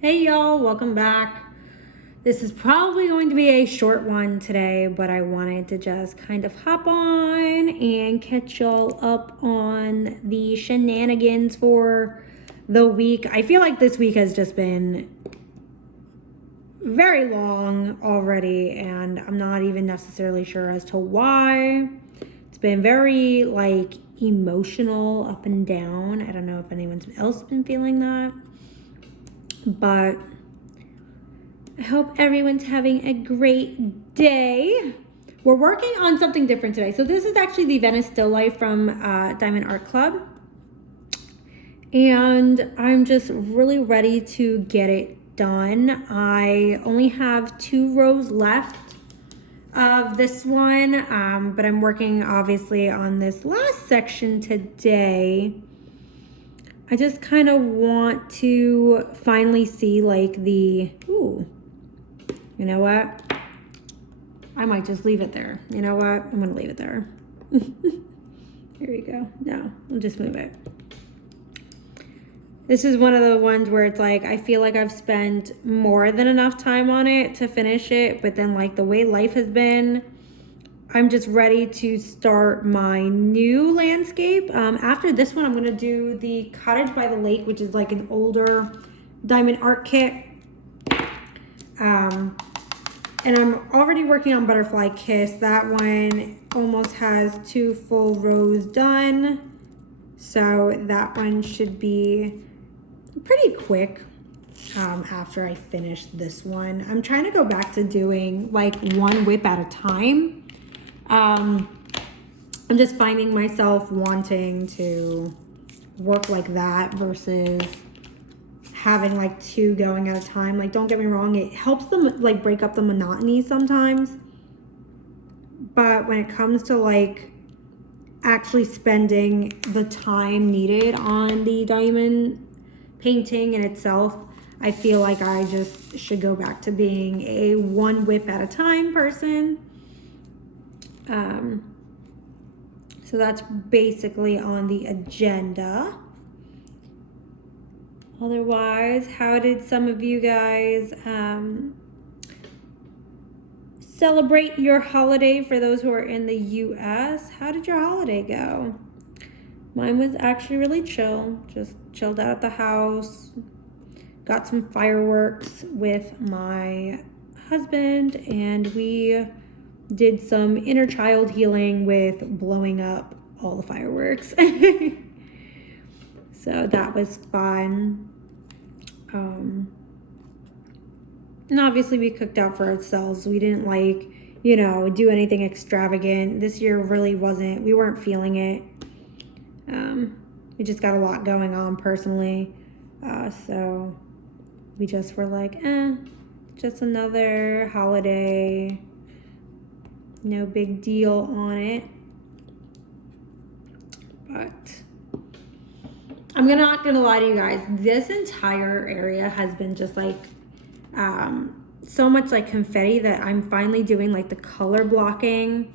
Hey y'all, welcome back. This is probably going to be a short one today, but I wanted to just kind of hop on and catch y'all up on the shenanigans for the week. I feel like this week has just been very long already, and I'm not even necessarily sure as to why. It's been very emotional up and down. I don't know if anyone else been feeling that. But I hope everyone's having a great day. We're working on something different today. So this is actually the Venice Still Life from Diamond Art Club. And I'm just really ready to get it done. I only have 2 rows left of this one, but I'm working obviously on this last section today. I just kind of want to finally see you know what? I might just leave it there. You know what? I'm gonna leave it there. Here we go. No, I'll just move it. This is one of the ones where it's like, I feel like I've spent more than enough time on it to finish it, but then the way life has been, I'm just ready to start my new landscape. After this one, I'm gonna do the Cottage by the Lake, which is like an older diamond art kit. And I'm already working on Butterfly Kiss. That one almost has 2 full rows done. So that one should be pretty quick after I finish this one. I'm trying to go back to doing one whip at a time. I'm just finding myself wanting to work like that versus having 2 going at a time. Don't get me wrong, it helps them break up the monotony sometimes. But when it comes to actually spending the time needed on the diamond painting in itself, I feel like I just should go back to being a 1 whip at a time person. So that's basically on the agenda. Otherwise, how did some of you guys celebrate your holiday for those who are in the US? How did your holiday go? Mine was actually really chill. Just chilled out at the house. Got some fireworks with my husband, and we did some inner child healing with blowing up all the fireworks. So that was fun. And obviously we cooked out for ourselves. We didn't do anything extravagant. This year really wasn't, we weren't feeling it. We just got a lot going on personally. So we just were just another holiday. No big deal on it. But I'm not gonna lie to you guys, this entire area has been just so much confetti that I'm finally doing the color blocking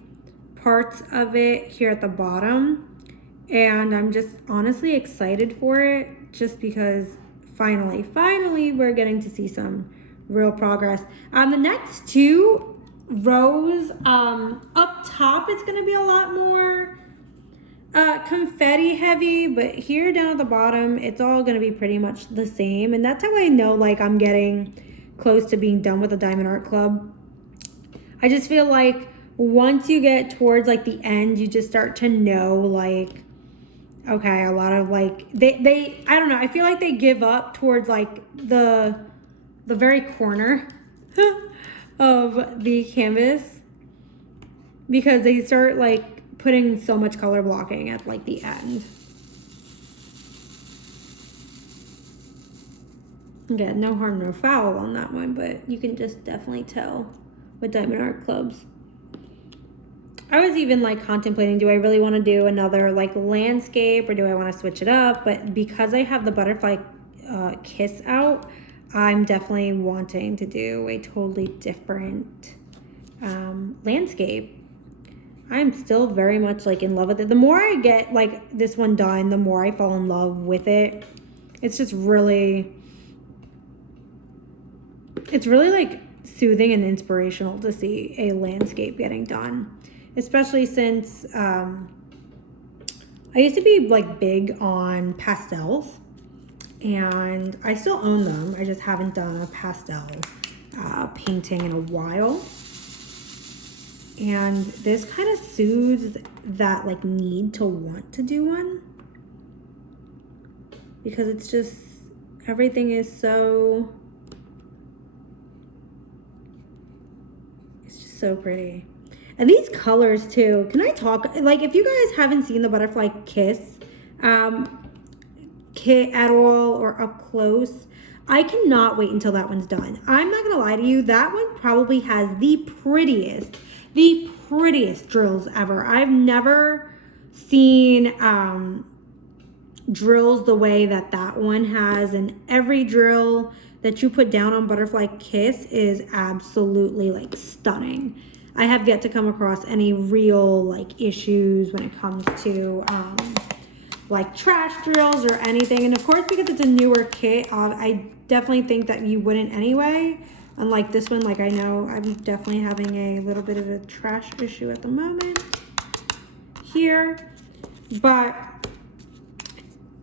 parts of it here at the bottom. And I'm just honestly excited for it, just because finally we're getting to see some real progress. The next 2 rows up top, it's gonna be a lot more confetti heavy, but here down at the bottom it's all gonna be pretty much the same. And that's how I know I'm getting close to being done with the Diamond Art Club. I just feel once you get towards the end, you just start to know okay, a lot of they I don't know, I feel like they give up towards the very corner of the canvas, because they start putting so much color blocking at the end. Again, no harm, no foul on that one, but you can just definitely tell with Diamond Art Clubs. I was even contemplating, do I really want to do another landscape, or do I want to switch it up? But because I have the Butterfly Kiss out, I'm definitely wanting to do a totally different landscape. I'm still very much in love with it. The more I get this one done, the more I fall in love with it. It's just really it's really like soothing and inspirational to see a landscape getting done, especially since I used to be like big on pastels, and I still own them. I just haven't done a pastel painting in a while. And this kind of soothes that like need to want to do one, because it's just, everything is so, it's just so pretty. And these colors too, can I talk, like if you guys haven't seen the Butterfly Kiss kit at all or up close, I cannot wait until that one's done. I'm not gonna lie to you, that one probably has the prettiest drills ever. I've never seen drills the way that that one has, and every drill that you put down on Butterfly Kiss is absolutely like stunning. I have yet to come across any real like issues when it comes to like trash drills or anything. And of course, because it's a newer kit, I definitely think that you wouldn't anyway. Unlike this one, like I know I'm definitely having a little bit of a trash issue at the moment here, but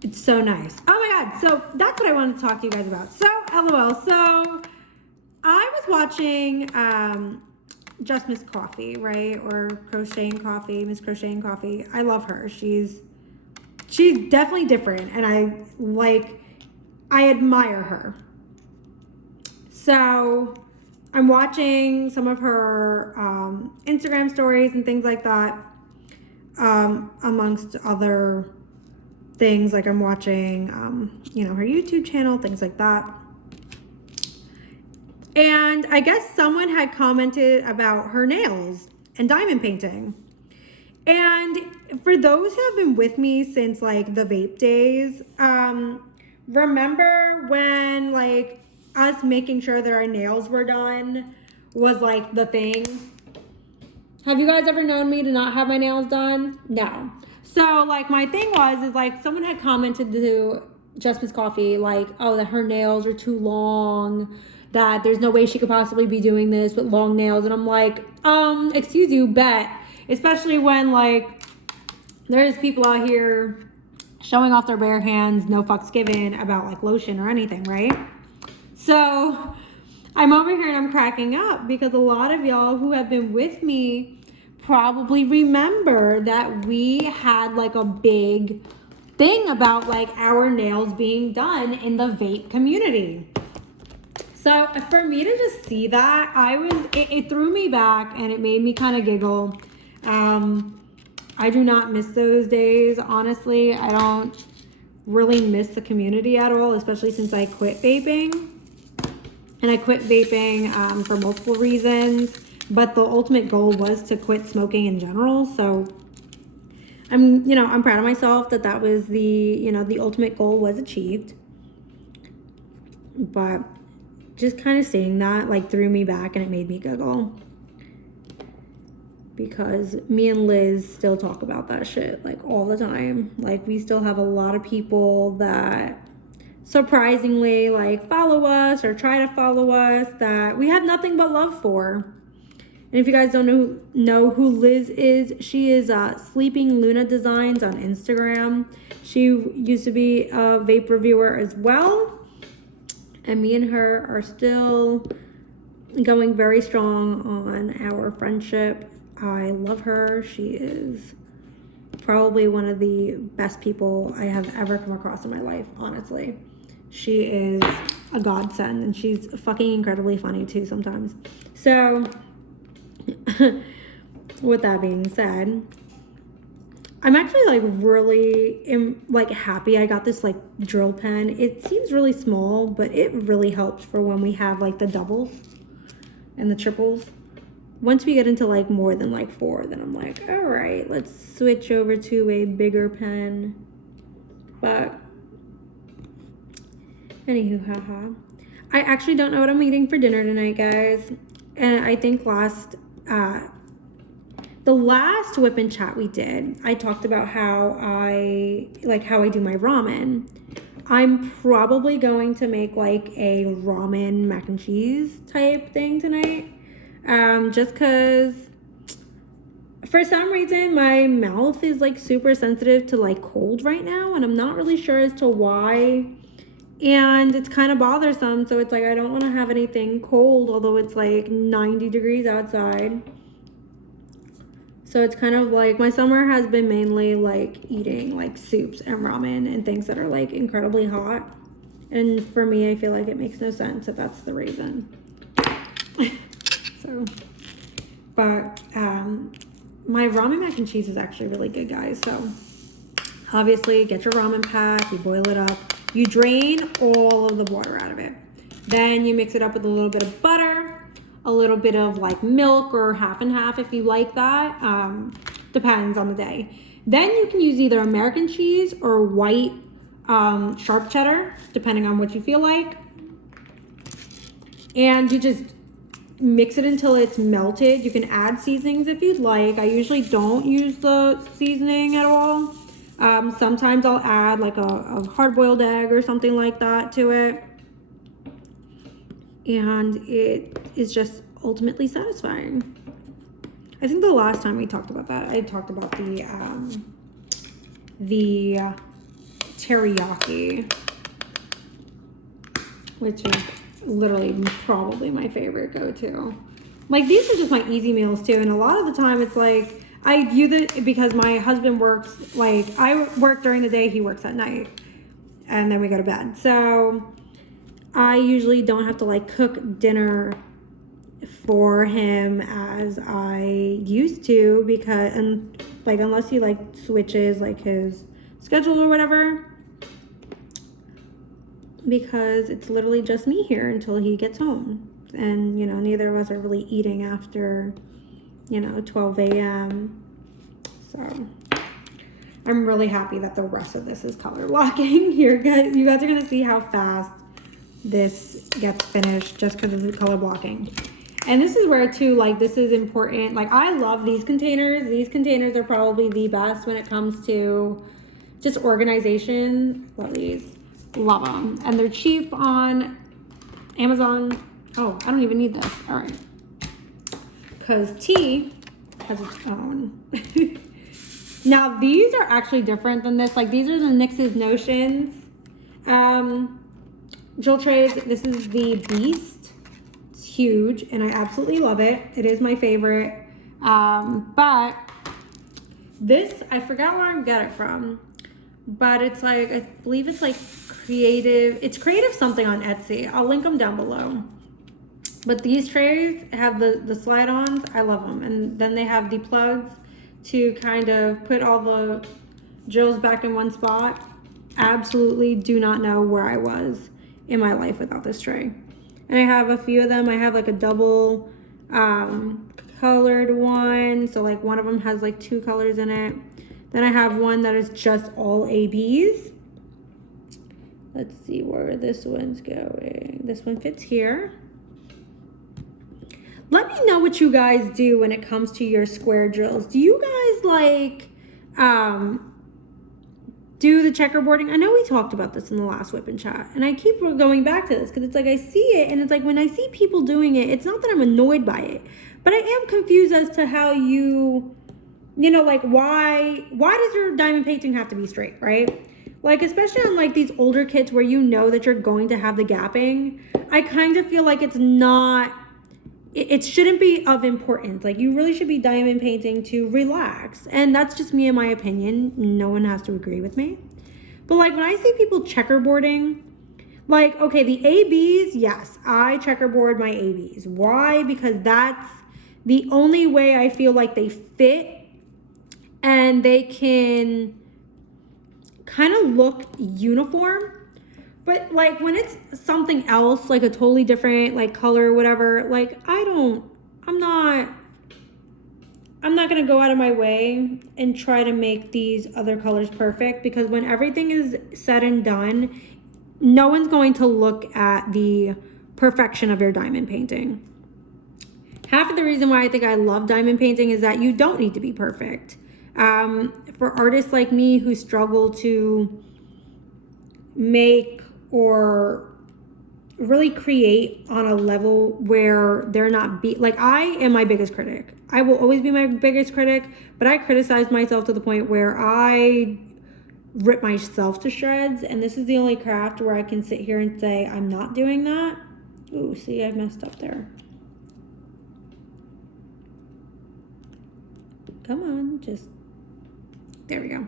it's so nice. Oh my God. So that's what I wanted to talk to you guys about. So LOL. So I was watching Just Miss Coffee, right? Or Crocheting Coffee, Miss Crocheting Coffee. I love her. She's definitely different, and I admire her. So I'm watching some of her Instagram stories and things like that, amongst other things. Like I'm watching, her YouTube channel, things like that. And I guess someone had commented about her nails and diamond painting. And for those who have been with me since like the vape days, remember when like us making sure that our nails were done was like the thing? Have you guys ever known me to not have my nails done? No. So like my thing is like someone had commented to Just Miss Coffee like, oh, that her nails are too long, that there's no way she could possibly be doing this with long nails. And I'm like, excuse you, bet. Especially when like there's people out here showing off their bare hands, no fucks given about like lotion or anything, right? So I'm over here and I'm cracking up because a lot of y'all who have been with me probably remember that we had like a big thing about like our nails being done in the vape community. So for me to just see that, it threw me back and it made me kind of giggle. I do not miss those days, honestly. I don't really miss the community at all, especially since I quit vaping. And I quit vaping for multiple reasons, but the ultimate goal was to quit smoking in general. So I'm proud of myself that was the ultimate goal was achieved. But just kind of seeing that like threw me back and it made me giggle. Because me and Liz still talk about that shit like all the time. Like we still have a lot of people that surprisingly like follow us or try to follow us that we have nothing but love for. And if you guys don't know who Liz is, she is Sleeping Luna Designs on Instagram. She used to be a vape reviewer as well. And me and her are still going very strong on our friendship. I love her. She is probably one of the best people I have ever come across in my life, honestly. She is a godsend, and she's fucking incredibly funny too sometimes. So with that being said, I'm actually like really happy I got this like drill pen. It seems really small, but it really helps for when we have like the doubles and the triples. Once we get into like more than like 4, then I'm like, all right, let's switch over to a bigger pen. But anywho, haha. I actually don't know what I'm eating for dinner tonight, guys. And I think the last whip and chat we did, I talked about how I do my ramen. I'm probably going to make like a ramen mac and cheese type thing tonight. Just because for some reason my mouth is like super sensitive to like cold right now, and I'm not really sure as to why. And it's kind of bothersome, so it's like I don't want to have anything cold, although it's like 90 degrees outside. So it's kind of like my summer has been mainly like eating like soups and ramen and things that are like incredibly hot. And for me, I feel like it makes no sense if that's the reason. So, but my ramen mac and cheese is actually really good, guys. So obviously get your ramen pack, you boil it up, you drain all of the water out of it. Then you mix it up with a little bit of butter, a little bit of like milk, or half and half if you like that. Depends on the day. Then you can use either American cheese or white sharp cheddar, depending on what you feel like. And you just mix it until it's melted. You can add seasonings if you'd like. I usually don't use the seasoning at all. Sometimes I'll add like a hard-boiled egg or something like that to it. And it is just ultimately satisfying. I think the last time we talked about that, I talked about the teriyaki, which is literally probably my favorite go-to. Like, these are just my easy meals too, and a lot of the time it's like I view that because my husband works, like I work during the day, he works at night, and then we go to bed. So I usually don't have to like cook dinner for him as I used to, because, and like unless he like switches like his schedule or whatever, because it's literally just me here until he gets home. And you know, neither of us are really eating after, you know, 12 a.m. So I'm really happy that the rest of this is color locking here, guys. You guys are gonna see how fast this gets finished just because of the color blocking. And this is where too, like, this is important. Like, I love these containers. These containers are probably the best when it comes to just organization. Love these. Love them. And they're cheap on Amazon. Oh, I don't even need this. All right. Because tea has its own. Now, these are actually different than this. Like, these are the NYX's Notions jewel trays. This is the Beast. It's huge, and I absolutely love it. It is my favorite. But this, I forgot where I got it from. But it's like, I believe it's like creative. It's creative something on Etsy. I'll link them down below. But these trays have the slide-ons. I love them. And then they have the plugs to kind of put all the jewels back in one spot. Absolutely do not know where I was in my life without this tray. And I have a few of them. I have like a double colored one. So like one of them has like 2 colors in it. Then I have one that is just all ABs. Let's see where this one's going. This one fits here. Let me know what you guys do when it comes to your square drills. Do you guys like do the checkerboarding? I know we talked about this in the last whip and chat, and I keep going back to this because it's like I see it, and it's like when I see people doing it, it's not that I'm annoyed by it, but I am confused as to how you know, like why does your diamond painting have to be straight, right? Like, especially on like these older kits where you know that you're going to have the gapping, I kind of feel like it's not, it shouldn't be of importance. Like, you really should be diamond painting to relax. And that's just me in my opinion. No one has to agree with me. But like when I see people checkerboarding, like, okay, the ABs, yes, I checkerboard my ABs. Why? Because that's the only way I feel like they fit and they can kind of look uniform. But like when it's something else, like a totally different like color or whatever, like I'm not gonna go out of my way and try to make these other colors perfect, because when everything is said and done, no one's going to look at the perfection of your diamond painting. Half of the reason why I think I love diamond painting is that you don't need to be perfect. For artists like me who struggle to make or really create on a level where they're not like, I am my biggest critic. I will always be my biggest critic, but I criticize myself to the point where I rip myself to shreds, and this is the only craft where I can sit here and say I'm not doing that. Ooh, see, I messed up there. Come on, just, there we go.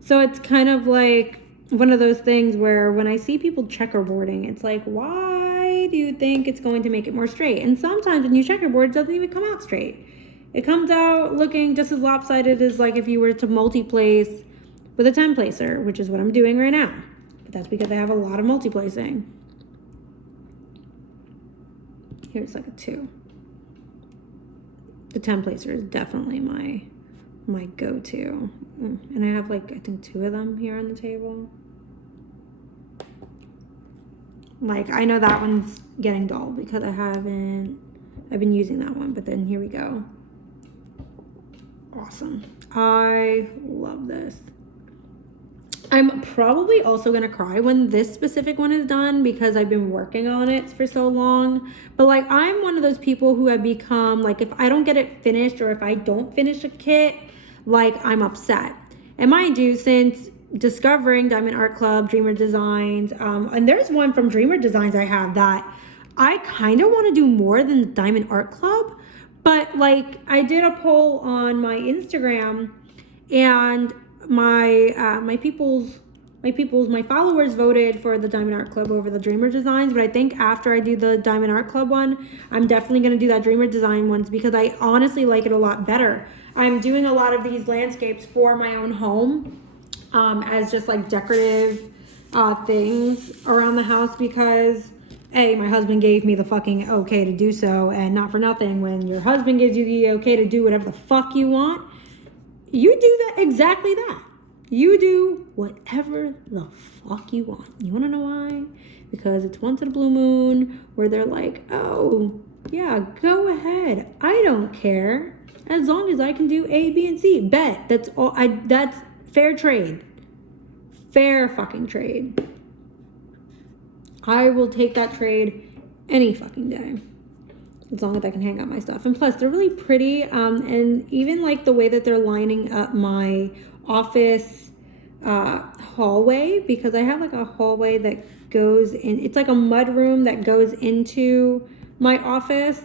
So it's kind of like one of those things where when I see people checkerboarding, it's like, why do you think it's going to make it more straight? And sometimes when you checkerboard, it doesn't even come out straight. It comes out looking just as lopsided as like if you were to multi-place with a 10 placer, which is what I'm doing right now. But that's because I have a lot of multi-placing. Here's like a 2. The 10 placer is definitely my go-to. And I have like, I think 2 of them here on the table. Like, I know that one's getting dull because I've been using that one, but then here we go. Awesome. I love this. I'm probably also gonna cry when this specific one is done because I've been working on it for so long. But like, I'm one of those people who have become like, if I don't get it finished or if I don't finish a kit, like, I'm upset. And mind you, since discovering Diamond Art Club, Dreamer Designs, and there's one from Dreamer Designs I have that I kind of want to do more than the Diamond Art Club. But like, I did a poll on my Instagram, and my followers voted for the Diamond Art Club over the Dreamer Designs. But I think after I do the Diamond Art Club one, I'm definitely going to do that Dreamer Design ones because I honestly like it a lot better. I'm doing a lot of these landscapes for my own home as just like decorative things around the house because my husband gave me the fucking okay to do so. And not for nothing, when your husband gives you the okay to do whatever the fuck you want, you do that, exactly that. You do whatever the fuck you want. You want to know why? Because it's once in a blue moon where they're like, oh, yeah, go ahead. I don't care. As long as I can do A, B, and C. Bet. That's all. That's fair trade. Fair fucking trade. I will take that trade any fucking day. As long as I can hang out my stuff. And plus, they're really pretty. And even like the way that they're lining up my office hallway, because I have like a hallway that goes in. It's like a mud room that goes into my office,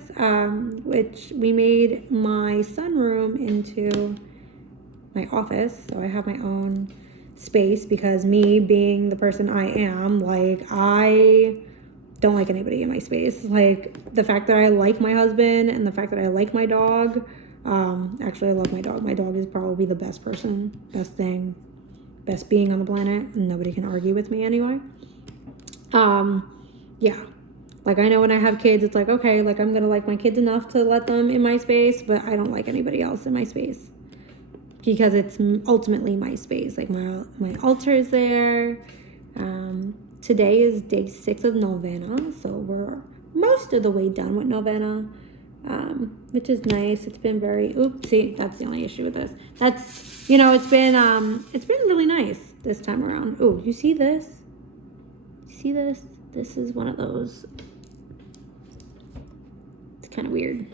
which we made my sunroom into my office. So I have my own space because me being the person I am, like, I don't like anybody in my space. Like, the fact that I like my husband and the fact that I like my dog, actually I love my dog. My dog is probably the best person, best thing, best being on the planet, and nobody can argue with me anyway. Yeah, like, I know when I have kids, it's like, okay, like, I'm gonna like my kids enough to let them in my space, but I don't like anybody else in my space because it's ultimately my space. Like, my altar is there. Today is day 6 of novena, so we're most of the way done with novena, which is nice. It's been very, see, that's the only issue with this. That's, you know, it's been really nice this time around. Oh, you see this? See this? This is one of those. It's kind of weird.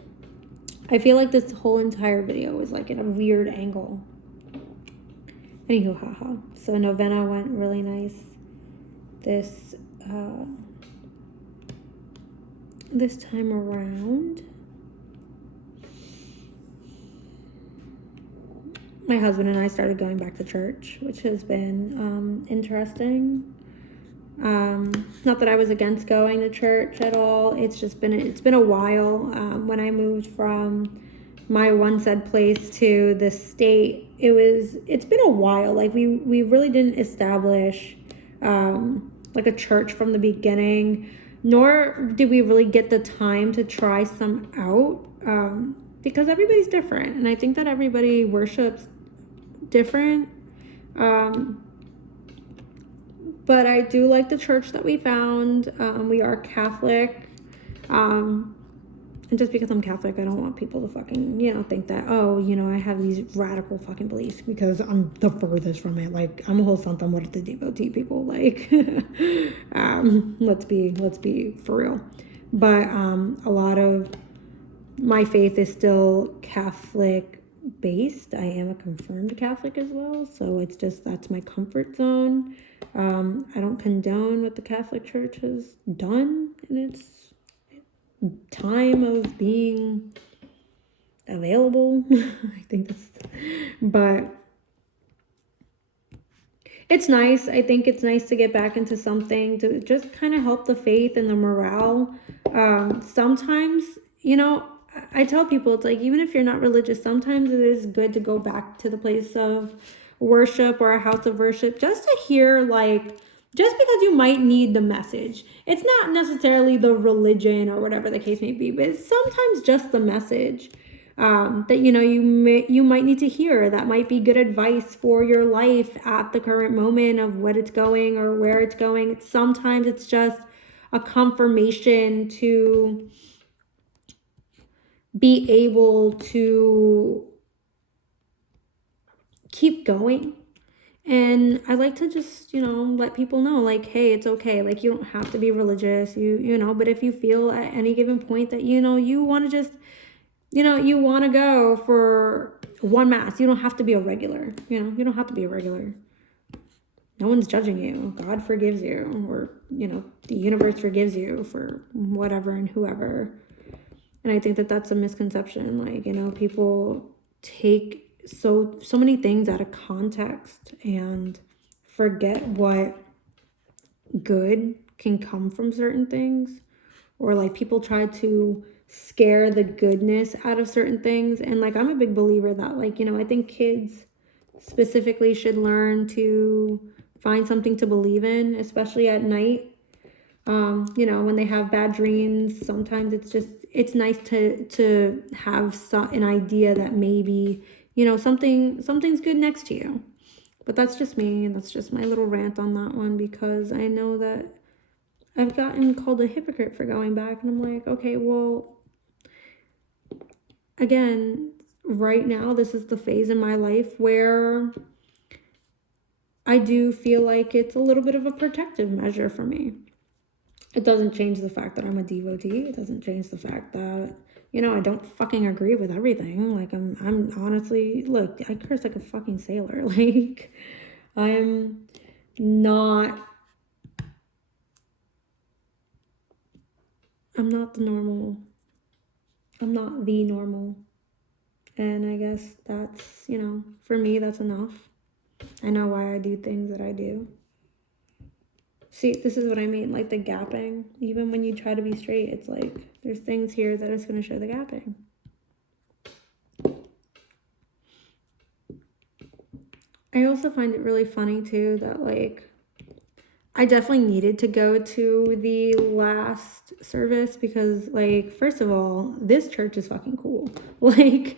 I feel like this whole entire video was like in a weird angle. Anywho, haha. So novena went really nice. This time around. My husband and I started going back to church, which has been interesting. Not that I was against going to church at all. It's been a while. When I moved from my one said place to the state, it's been a while. Like, we really didn't establish like a church from the beginning, nor did we really get the time to try some out, because everybody's different, and I think that everybody worships different. But I do like the church that we found. We are Catholic. And just because I'm Catholic, I don't want people to fucking, think that, oh, I have these radical fucking beliefs, because I'm the furthest from it. Like, I'm a whole Santa Muerte devotee, people. Like, let's be for real. But a lot of my faith is still Catholic based. I am a confirmed Catholic as well, so it's just, that's my comfort zone. I don't condone what the Catholic Church has done in its time of being available. I think that's, but it's nice. I think it's nice to get back into something to just kind of help the faith and the morale. Sometimes, I tell people, it's like, even if you're not religious, sometimes it is good to go back to the place of worship or a house of worship just to hear, like, just because you might need the message. It's not necessarily the religion or whatever the case may be, but it's sometimes just the message that, you might need to hear. That might be good advice for your life at the current moment of what it's going or where it's going. Sometimes it's just a confirmation to be able to keep going. And I like to just, let people know, like, hey, it's okay. Like, you don't have to be religious, but if you feel at any given point that, you want to just, you want to go for one mass, you don't have to be a regular, you don't have to be a regular. No one's judging you. God forgives you, or, the universe forgives you for whatever and whoever. And I think that that's a misconception. Like, people take so many things out of context and forget what good can come from certain things. Or like, people try to scare the goodness out of certain things. And like, I'm a big believer that, like, I think kids specifically should learn to find something to believe in, especially at night. When they have bad dreams, sometimes it's nice to have an idea that maybe, something's good next to you. But that's just me, and that's just my little rant on that one, because I know that I've gotten called a hypocrite for going back, and I'm like, okay, well, again, right now, this is the phase in my life where I do feel like it's a little bit of a protective measure for me. It doesn't change the fact that I'm a devotee. It doesn't change the fact that, I don't fucking agree with everything. Like, I'm honestly, look, I curse like a fucking sailor. Like, I'm not the normal. I'm not the normal. And I guess that's, for me, that's enough. I know why I do things that I do. See, this is what I mean, like the gapping. Even when you try to be straight, it's like, there's things here that is going to show the gapping. I also find it really funny, too, that, like, I definitely needed to go to the last service because, like, first of all, this church is fucking cool. Like,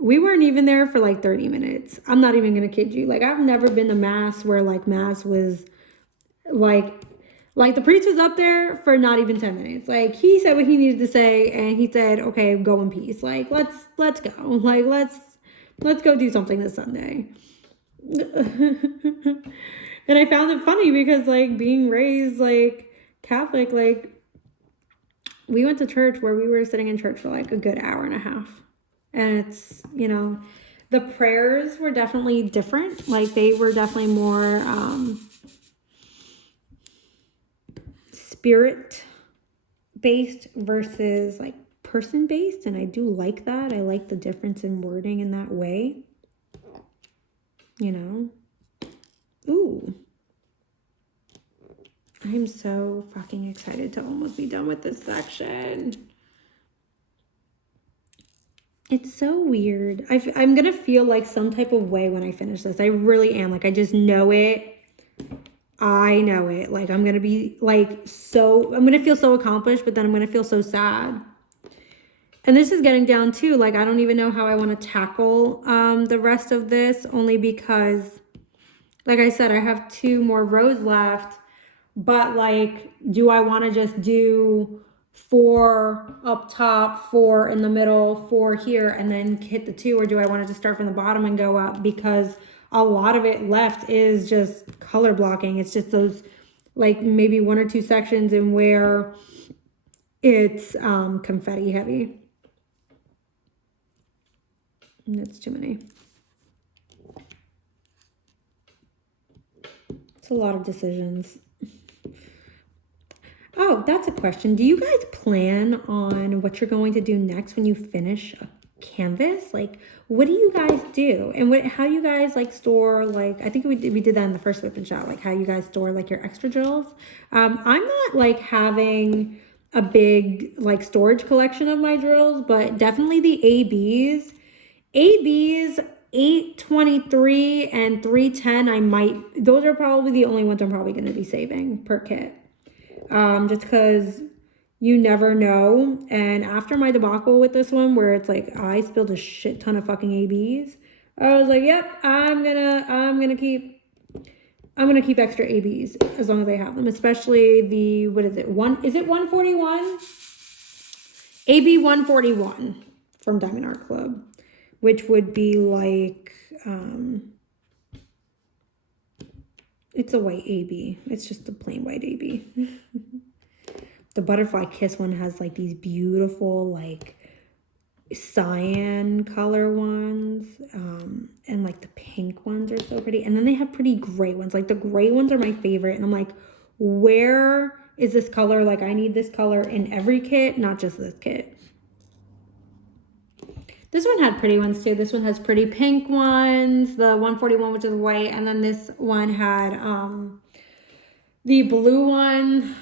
we weren't even there for, like, 30 minutes. I'm not even going to kid you. Like, I've never been to mass where, like, mass was... Like the priest was up there for not even 10 minutes. Like, he said what he needed to say, and he said, okay, go in peace. Like, let's go. Like, let's go do something this Sunday. And I found it funny because, like, being raised, like, Catholic, like, we went to church where we were sitting in church for, like, a good hour and a half. And it's, the prayers were definitely different. Like, they were definitely more... spirit-based versus like person-based, and I do like that. I like the difference in wording in that way. Ooh. I'm so fucking excited to almost be done with this section. It's so weird. I'm gonna feel like some type of way when I finish this. I really am. Like, I just know it. I know it. Like, I'm going to be like, I'm going to feel so accomplished, but then I'm going to feel so sad. And this is getting down to, like, I don't even know how I want to tackle the rest of this, only because, like I said, I have 2 more rows left. But, like, do I want to just do 4 up top, 4 in the middle, 4 here, and then hit the 2, or do I want to just start from the bottom and go up? Because a lot of it left is just color blocking. It's just those, like, maybe 1 or 2 sections in where it's confetti heavy. And that's too many. It's a lot of decisions. Oh, that's a question. Do you guys plan on what you're going to do next when you finish a canvas? Like, what do you guys do? And how you guys like store, like, I think we did that in the first whip and shot, like how you guys store like your extra drills. I'm not like having a big like storage collection of my drills, but definitely the ABs. 823 and 310, those are probably the only ones I'm probably going to be saving per kit. Just because you never know. And after my debacle with this one, where it's like I spilled a shit ton of fucking ABs, I was like, yep, I'm gonna keep extra ABs as long as I have them. Especially the, what is it? Is it 141? AB 141 from Diamond Art Club, which would be like it's a white AB. It's just a plain white AB. The Butterfly Kiss one has like these beautiful like cyan color ones. And like the pink ones are so pretty. And then they have pretty gray ones. Like the gray ones are my favorite. And I'm like, where is this color? Like I need this color in every kit, not just this kit. This one had pretty ones too. This one has pretty pink ones, the 141, which is white, and then this one had the blue one.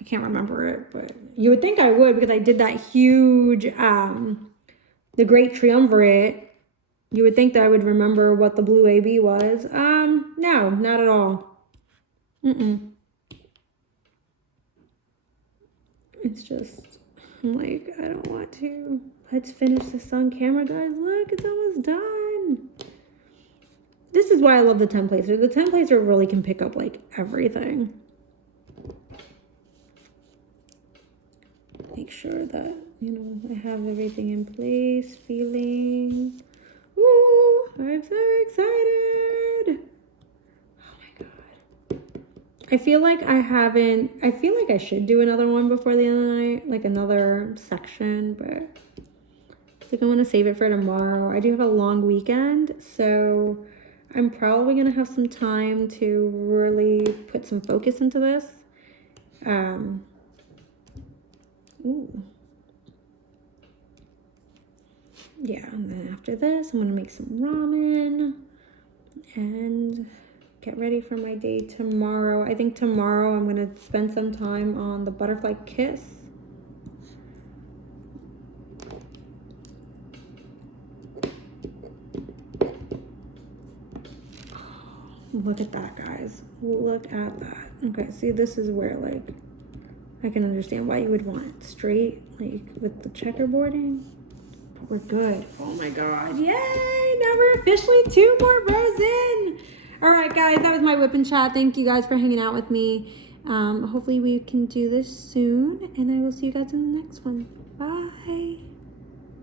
I can't remember it, but you would think I would because I did that huge, the Great Triumvirate. You would think that I would remember what the blue AB was. No, not at all. It's just, I'm like, I don't want to. Let's finish this on camera, guys. Look, it's almost done. This is why I love the templates. The templates really can pick up like everything. Make sure that, you know, I have everything in place, feeling. Ooh, I'm so excited. Oh my God. I feel like I should do another one before the end of the night, like another section, but I think I'm going to save it for tomorrow. I do have a long weekend, so I'm probably going to have some time to really put some focus into this. Ooh. Yeah, and then after this, I'm going to make some ramen and get ready for my day tomorrow. I think tomorrow I'm going to spend some time on the Butterfly Kiss. Look at that, guys. Look at that. Okay, see, this is where, like, I can understand why you would want it straight, like, with the checkerboarding. But we're good. Oh, my God. Yay! Now we're officially 2 more rows in. All right, guys, that was my whip and chat. Thank you guys for hanging out with me. Hopefully we can do this soon, and I will see you guys in the next one. Bye.